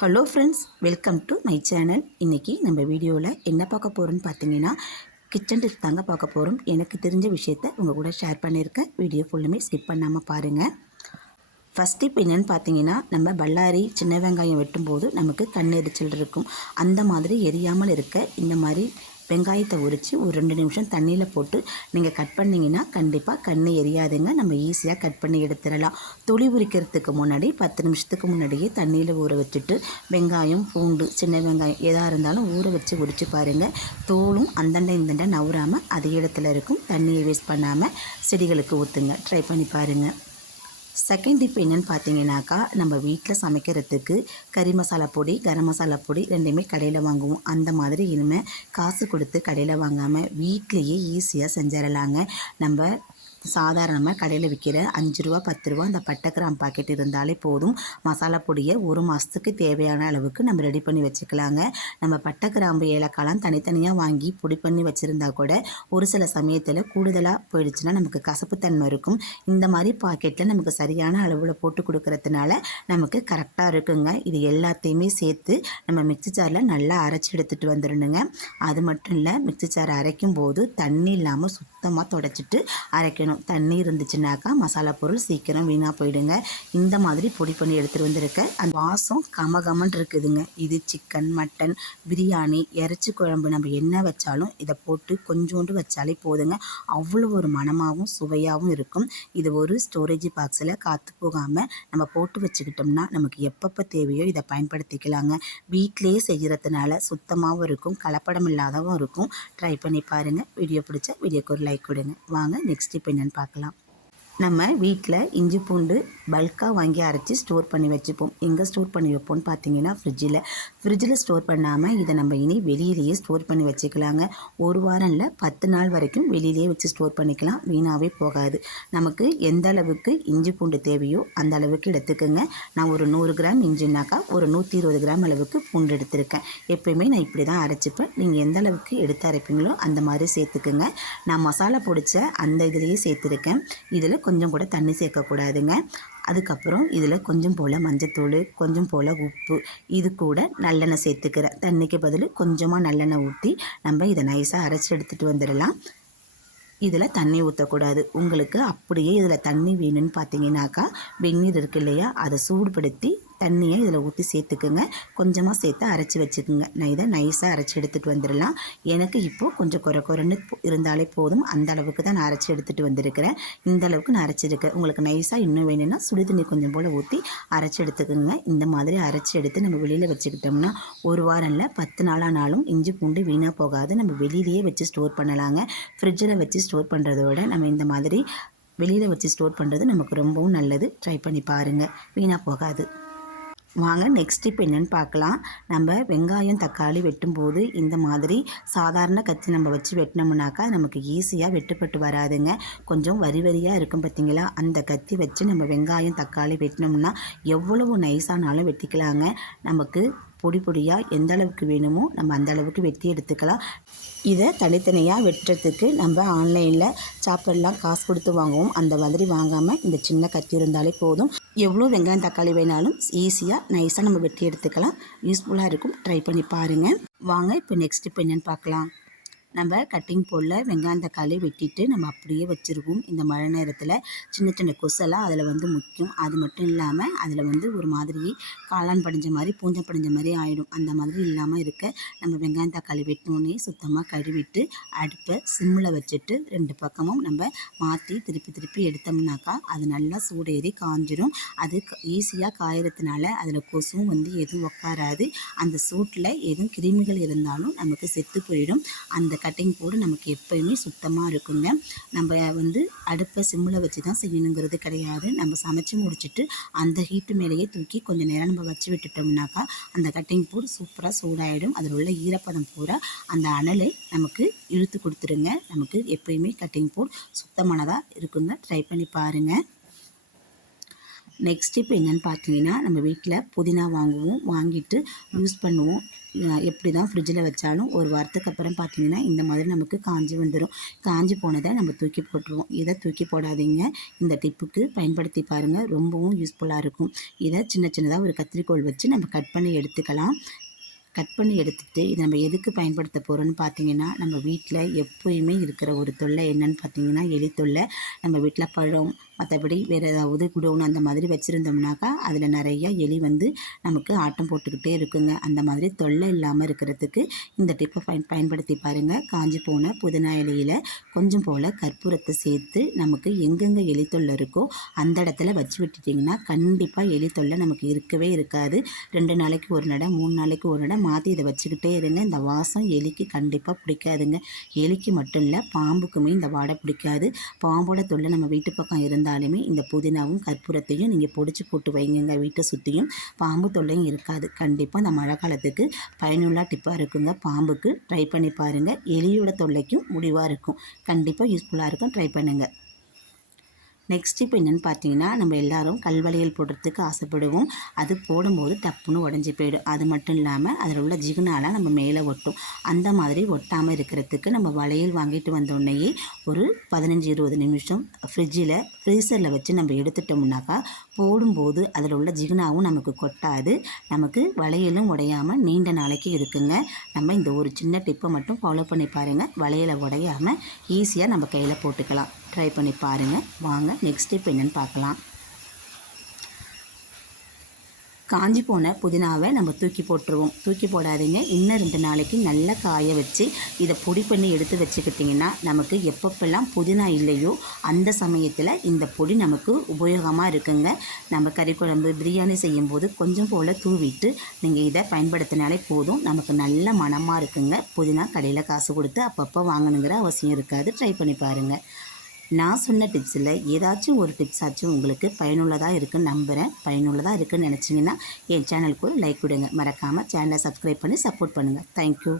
Hello friends welcome to my channel இன்றைக்கி நம்ம வீடியோவில் என்ன பார்க்க போகிறோம்னு பார்த்தீங்கன்னா கிச்சன் டிப்ஸ் தாங்க பார்க்க போகிறோம் எனக்கு தெரிஞ்ச விஷயத்த உங்கள் கூட ஷேர் பண்ணியிருக்கேன். வீடியோ ஃபுல்லுமே ஸ்கிப் பண்ணாமல் பாருங்கள் ஃபஸ்ட் டிப் என்னென்னு பார்த்தீங்கன்னா நம்ம பல்லாரி சின்ன வெங்காயம் வெட்டும்போது நமக்கு கண் எரிச்சல் இருக்கும். அந்த மாதிரி எரியாமல் இருக்க இந்த மாதிரி வெங்காயத்தை உரித்து ஒரு ரெண்டு நிமிஷம் தண்ணியில் போட்டு நீங்கள் கட் பண்ணிங்கன்னா கண்டிப்பாக கண் எரியாதுங்க. நம்ம ஈஸியாக கட் பண்ணி எடுத்துடலாம். துளி உரிக்கிறதுக்கு முன்னாடி பத்து நிமிஷத்துக்கு முன்னாடியே தண்ணியில் ஊற வச்சுட்டு வெங்காயம் பூண்டு சின்ன வெங்காயம் எதாக இருந்தாலும் ஊற வச்சு உரித்து பாருங்கள் தோலும் அந்தண்டை இந்தண்டை நவுறாமல் அதே இடத்துல இருக்கும். தண்ணியை வேஸ்ட் பண்ணாமல் செடிகளுக்கு ஊற்றுங்க ட்ரை பண்ணி பாருங்கள் செகண்ட் டிப் என்னென்னு பார்த்தீங்கன்னாக்கா நம்ம வீட்டில் சமைக்கிறதுக்கு கறி மசாலா பொடி கரம் மசாலா பொடி ரெண்டுமே கடையில் வாங்குவோம். அந்த மாதிரி இனிமேல் காசு கொடுத்து கடையில் வாங்காமல் வீட்லேயே ஈஸியாக செஞ்சிடலாங்க நம்ம சாதாரணமாக கடையில் விற்கிற அஞ்சு ரூபா பத்து ரூபா அந்த பட்டை கிராம் பாக்கெட் இருந்தாலே போதும். மசாலா பொடியை ஒரு மாதத்துக்கு தேவையான அளவுக்கு நம்ம ரெடி பண்ணி வச்சுக்கலாங்க. நம்ம பட்டை கிராம்பு ஏலக்காலாம் தனித்தனியாக வாங்கி பொடி பண்ணி வச்சுருந்தா கூட ஒரு சில சமயத்தில் கூடுதலாக போயிடுச்சுன்னா நமக்கு கசப்புத்தன்மை இருக்கும். இந்த மாதிரி பாக்கெட்டில் நமக்கு சரியான அளவில் போட்டு கொடுக்கறதுனால நமக்கு கரெக்டாக இருக்குங்க. இது எல்லாத்தையுமே சேர்த்து நம்ம மிக்சி சாரில் நல்லா அரைச்சி எடுத்துகிட்டு வந்துடணுங்க. அது மட்டும் இல்லை மிக்சி சார் அரைக்கும் போது தண்ணி இல்லாமல் சுத்தமாக தொடச்சிட்டு அரைக்கணும். வேணும். தண்ணி இருந்துச்சுனாக்கா மசாலா பொருள் சீக்கிரம் வீணாக போயிடுங்க. இந்த மாதிரி பொடி பண்ணி எடுத்துகிட்டு வந்திருக்க அந்த வாசம் கமகமன் இருக்குதுங்க. இது சிக்கன் மட்டன் பிரியாணி இறைச்சி குழம்பு நம்ம என்ன வச்சாலும் இதை போட்டு கொஞ்சோண்டு வச்சாலே போதுங்க. அவ்வளோ ஒரு மனமாகவும் சுவையாகவும் இருக்கும். இது ஒரு ஸ்டோரேஜ் பாக்ஸில் காற்று போகாமல் நம்ம போட்டு வச்சுக்கிட்டோம்னா நமக்கு எப்பப்போ தேவையோ இதை பயன்படுத்திக்கலாங்க. வீட்டிலேயே செய்கிறதுனால சுத்தமாகவும் இருக்கும் கலப்படம் இல்லாதவும் இருக்கும். ட்ரை பண்ணி பாருங்கள் வீடியோ பிடிச்ச வீடியோக்கு ஒரு லைக் கொடுங்க. வாங்க நெக்ஸ்ட் இப்போ என்னென்னு பார்க்கலாம். நம்ம வீட்டில் இஞ்சி பூண்டு பல்காக வாங்கி அரைச்சி ஸ்டோர் பண்ணி வச்சுப்போம். எங்கே ஸ்டோர் பண்ணி வைப்போம்னு பார்த்தீங்கன்னா ஃப்ரிட்ஜில் ஃப்ரிட்ஜில் ஸ்டோர் பண்ணாமல் இதை நம்ம இனி வெளியிலேயே ஸ்டோர் பண்ணி வச்சுக்கலாங்க. ஒரு வாரம் இல்லை பத்து நாள் வரைக்கும் வெளியிலேயே வச்சு ஸ்டோர் பண்ணிக்கலாம். வீணாகவே போகாது. நமக்கு எந்த அளவுக்கு இஞ்சி பூண்டு தேவையோ அந்த அளவுக்கு எடுத்துக்கோங்க. நான் ஒரு நூறு கிராம் இஞ்சினாக்கா ஒரு நூற்றி இருபது கிராம் அளவுக்கு பூண்டு எடுத்திருக்கேன். எப்போயுமே நான் இப்படி தான் அரைச்சிப்பேன். நீங்கள் எந்த அளவுக்கு எடுத்து அரைப்பீங்களோ அந்த மாதிரி சேர்த்துக்குங்க. நான் மசாலா பிடிச்ச அந்த இதுலேயே சேர்த்துருக்கேன். இதில் கொஞ்சம் கூட தண்ணி சேர்க்கக்கூடாதுங்க. அதுக்கப்புறம் இதில் கொஞ்சம் போல் மஞ்சத்தூள் கொஞ்சம் போல் உப்பு இது கூட நல்லெண்ணெய் சேர்த்துக்கிறேன். தண்ணிக்கு பதில் கொஞ்சமாக நல்லெண்ணெய் ஊற்றி நம்ம இதை நைஸாக அரைச்சி எடுத்துகிட்டு வந்துடலாம். இதில் தண்ணி ஊற்றக்கூடாது. உங்களுக்கு அப்படியே இதில் தண்ணி வேணும்னு பார்த்தீங்கன்னாக்கா வெந்நீர் இருக்கு இல்லையா அதை சூடுபடுத்தி தண்ணியை இதில் ஊற்றி சேர்த்துக்குங்க. கொஞ்சமாக சேர்த்து அரைச்சி வச்சுக்கோங்க. நான் இதை நைஸாக அரைச்சி எடுத்துகிட்டு வந்துடலாம். எனக்கு இப்போது கொஞ்சம் குறை குறைன்னு இருந்தாலே போதும். அந்த அளவுக்கு தான் நான் அரைச்சி எடுத்துகிட்டு வந்திருக்கிறேன். இந்த அளவுக்கு நான் அரைச்சிருக்கேன் உங்களுக்கு நைஸாக இன்னும் வேணும்னா சுடு தண்ணி கொஞ்சம் போல் ஊற்றி அரைச்சி எடுத்துக்கோங்க. இந்த மாதிரி அரைச்சி எடுத்து நம்ம வெளியில் வச்சுக்கிட்டோம்னா ஒரு வாரம் இல்லை பத்து நாளானாலும் இஞ்சி பூண்டு வீணாக போகாது. நம்ம வெளியிலேயே வச்சு ஸ்டோர் பண்ணலாங்க. ஃப்ரிட்ஜில் வச்சு ஸ்டோர் பண்ணுறதோட நம்ம இந்த மாதிரி வெளியில் வச்சு ஸ்டோர் பண்ணுறது நமக்கு ரொம்பவும் நல்லது. ட்ரை பண்ணி பாருங்கள் வீணாக போகாது. வாங்க நெக்ஸ்ட் இப்போ என்னென்னு பார்க்கலாம். நம்ம வெங்காயம் தக்காளி வெட்டும்போது இந்த மாதிரி சாதாரண கத்தி நம்ம வச்சு வெட்டினோம்னாக்கா நமக்கு ஈஸியாக வெட்டுப்பட்டு வராதுங்க. கொஞ்சம் வரி வரியாக இருக்கும் பார்த்தீங்களா அந்த கத்தி வச்சு நம்ம வெங்காயம் தக்காளி வெட்டினோம்னா எவ்வளவு நைஸானாலும் வெட்டிக்கலாங்க. நமக்கு பொடி பொடியாக எந்த அளவுக்கு வேணுமோ நம்ம அந்த அளவுக்கு வெட்டி எடுத்துக்கலாம். இதை தனித்தனியாக வெட்டுறதுக்கு நம்ம ஆன்லைனில் சாப்பர்லாம் காசு கொடுத்து வாங்குவோம். அந்த மாதிரி வாங்காமல் இந்த சின்ன கத்தி இருந்தாலே போதும். எவ்வளோ வெங்காயம் தக்காளி வேணாலும் ஈஸியாக நைஸாக நம்ம வெட்டி எடுத்துக்கலாம். யூஸ்ஃபுல்லாக இருக்கும். ட்ரை பண்ணி பாருங்கள் வாங்க இப்போ நெக்ஸ்ட் இப்போ என்னென்னு பார்க்கலாம். நம்ம கட்டிங் போடல வெங்காயம் தக்காளி வெட்டிட்டு நம்ம அப்படியே வச்சுருவோம். இந்த மழை நேரத்தில் சின்ன சின்ன கொசெல்லாம் அதில் வந்து முக்கியம். அது மட்டும் இல்லாமல் அதில் வந்து ஒரு மாதிரி காளான் படிஞ்ச மாதிரி பூஞ்சை படிஞ்ச மாதிரி ஆகிடும் அந்த மாதிரி இல்லாமல் இருக்க நம்ம வெங்காயம் தக்காளி வெட்டினோடனே சுத்தமாக கழுவிட்டு அடுப்பை சிம்மில் வச்சுட்டு ரெண்டு பக்கமும் நம்ம மாற்றி திருப்பி திருப்பி எடுத்தோம்னாக்கா அது நல்லா சூடேறி காஞ்சிடும் அது ஈஸியாக காயறதுனால அதில் கொசும் வந்து எதுவும் உட்காராது அந்த சூட்டில் எதுவும் கிருமிகள் இருந்தாலும் நமக்கு செத்து போயிடும். அந்த கட்டிங் போர்டு நமக்கு எப்போயுமே சுத்தமாக இருக்குங்க. நம்ம வந்து அடுப்பை சிம்மில் வச்சு தான் செய்யணுங்கிறது கிடையாது. நம்ம சமைச்சு முடிச்சுட்டு அந்த ஹீட்டு மேலேயே தூக்கி கொஞ்சம் நேரம் நம்ம வச்சு விட்டுட்டோம்னாக்கா அந்த கட்டிங் போர்டு சூப்பராக சூடாகிடும் அதில் உள்ள ஈரப்பதம் பூரா அந்த அனலை நமக்கு இழுத்து கொடுத்துருங்க. நமக்கு எப்போயுமே கட்டிங் போர்டு சுத்தமானதாக இருக்குங்க. ட்ரை பண்ணி பாருங்கள் நெக்ஸ்ட் இப்போ என்னென்னு பார்த்தீங்கன்னா நம்ம வீட்டில் புதினா வாங்குவோம். வாங்கிட்டு யூஸ் பண்ணுவோம். எப்படி தான் ஃப்ரிட்ஜில் வச்சாலும் ஒரு வாரத்துக்கு அப்புறம் பார்த்தீங்கன்னா இந்த மாதிரி நமக்கு காஞ்சி வந்துடும் காஞ்சி போனதை நம்ம தூக்கி போட்டுருவோம். இதை தூக்கி போடாதீங்க. இந்த டிப்புக்கு பயன்படுத்தி பாருங்கள் ரொம்பவும் யூஸ்ஃபுல்லாக இருக்கும். இதை சின்ன சின்னதாக ஒரு கத்திரிக்கோள் வச்சு நம்ம கட் பண்ணி எடுத்துக்கலாம். கட் பண்ணி எடுத்துட்டு இதை நம்ம எதுக்கு பயன்படுத்த போகிறோன்னு பார்த்தீங்கன்னா நம்ம வீட்டில் எப்போயுமே இருக்கிற ஒரு தொல்லை என்னன்னு பார்த்தீங்கன்னா எலி தொல்லை. நம்ம வீட்டில் பழம் மற்றபடி வேறு ஏதாவது குடோன் அந்த மாதிரி வச்சுருந்தோம்னாக்கா அதில் நிறையா எலி வந்து நமக்கு ஆட்டம் போட்டுக்கிட்டே இருக்குங்க. அந்த மாதிரி தொல்லை இல்லாமல் இருக்கிறதுக்கு இந்த டிப்பை பயன் பயன்படுத்தி பாருங்கள் காஞ்சி போன புதினா இலையில் கொஞ்சம் போல் கற்பூரத்தை சேர்த்து நமக்கு எங்கெங்கே எலி தொல்லை இருக்கோ அந்த இடத்துல வச்சு விட்டுட்டிங்கன்னா கண்டிப்பாக எலி தொல்லை நமக்கு இருக்கவே இருக்காது. ரெண்டு நாளைக்கு ஒரு நடை மூணு நாளைக்கு ஒரு நடை மாற்றி இதை வச்சுக்கிட்டே இருங்க. இந்த வாசம் எலிக்கு கண்டிப்பாக பிடிக்காதுங்க. எலிக்கு மட்டும் இல்லை பாம்புக்குமே இந்த வாடை பிடிக்காது. பாம்போட தொல்லை நம்ம வீட்டு பக்கம் இருந்தால் இருந்தாலுமே இந்த புதினாவும் கற்பூரத்தையும் நீங்கள் பொடிச்சு போட்டு வைங்க வீட்டை சுற்றியும் பாம்பு தொல்லையும் இருக்காது. கண்டிப்பாக இந்த மழை காலத்துக்கு பயனுள்ள டிப்பாக இருக்குங்க. பாம்புக்கு ட்ரை பண்ணி பாருங்கள் எலியோட தொல்லைக்கும் முடிவாக இருக்கும். கண்டிப்பாக யூஸ்ஃபுல்லாக இருக்கும். ட்ரை பண்ணுங்கள் நெக்ஸ்ட் இப்போ என்னென்னு பார்த்தீங்கன்னா நம்ம எல்லாரும் கல்வளையல் போடுறதுக்கு ஆசைப்படுவோம். அது போடும்போது டப்புன்னு உடஞ்சி போயிடும். அது மட்டும் இல்லாமல் அதில் உள்ள ஜிகுனாலாம் நம்ம மேலே ஒட்டும். அந்த மாதிரி ஒட்டாமல் இருக்கிறதுக்கு நம்ம வளையல் வாங்கிட்டு வந்தோடனேயே ஒரு பதினஞ்சு இருபது நிமிஷம் ஃப்ரிட்ஜில் ஃப்ரீசரில் வச்சு நம்ம எடுத்துட்டோம்னாக்கா போடும்போது அதில் உள்ள ஜிகுனாவும் நமக்கு கொட்டாது. நமக்கு வளையலும் உடையாமல் நீண்ட நாளைக்கு இருக்குங்க. நம்ம இந்த ஒரு சின்ன டிப்பை மட்டும் ஃபாலோ பண்ணி பாருங்கள் வளையலை உடையாமல் ஈஸியாக நம்ம கையில் போட்டுக்கலாம். ட்ரை பண்ணி பாருங்கள் வாங்க நெக்ஸ்ட் ஸ்டெப் என்னென்னு பார்க்கலாம். காஞ்சி போன புதினாவை நம்ம தூக்கி போட்டுருவோம். தூக்கி போடாதீங்க. இன்னும் ரெண்டு நாளைக்கு நல்லா காய வச்சு இதை பொடி பண்ணி எடுத்து வச்சுக்கிட்டிங்கன்னா நமக்கு எப்பப்பெல்லாம் புதினா இல்லையோ அந்த சமயத்தில் இந்த பொடி நமக்கு உபயோகமாக இருக்குங்க. நம்ம கறி குழம்பு பிரியாணி செய்யும்போது கொஞ்சம் போல் தூவிட்டு நீங்கள் இதை பயன்படுத்தினாலே போதும். நமக்கு நல்ல மணமாக இருக்குங்க. புதினா கடையில் காசு கொடுத்து அப்பப்போ வாங்கணுங்கிற அவசியம் இருக்காது. ட்ரை பண்ணி பாருங்கள் நான் சொன்ன டிப்ஸில் ஏதாச்சும் ஒரு டிப்ஸாச்சும் உங்களுக்கு பயனுள்ளதாக இருக்குன்னு நம்புகிறேன் பயனுள்ளதாக இருக்குன்னு நினச்சிங்கன்னா என் சேனலுக்கு ஒரு லைக் கொடுங்க. மறக்காமல் சேனலை சப்ஸ்கிரைப் பண்ணி சப்போர்ட் பண்ணுங்கள் தேங்க்யூ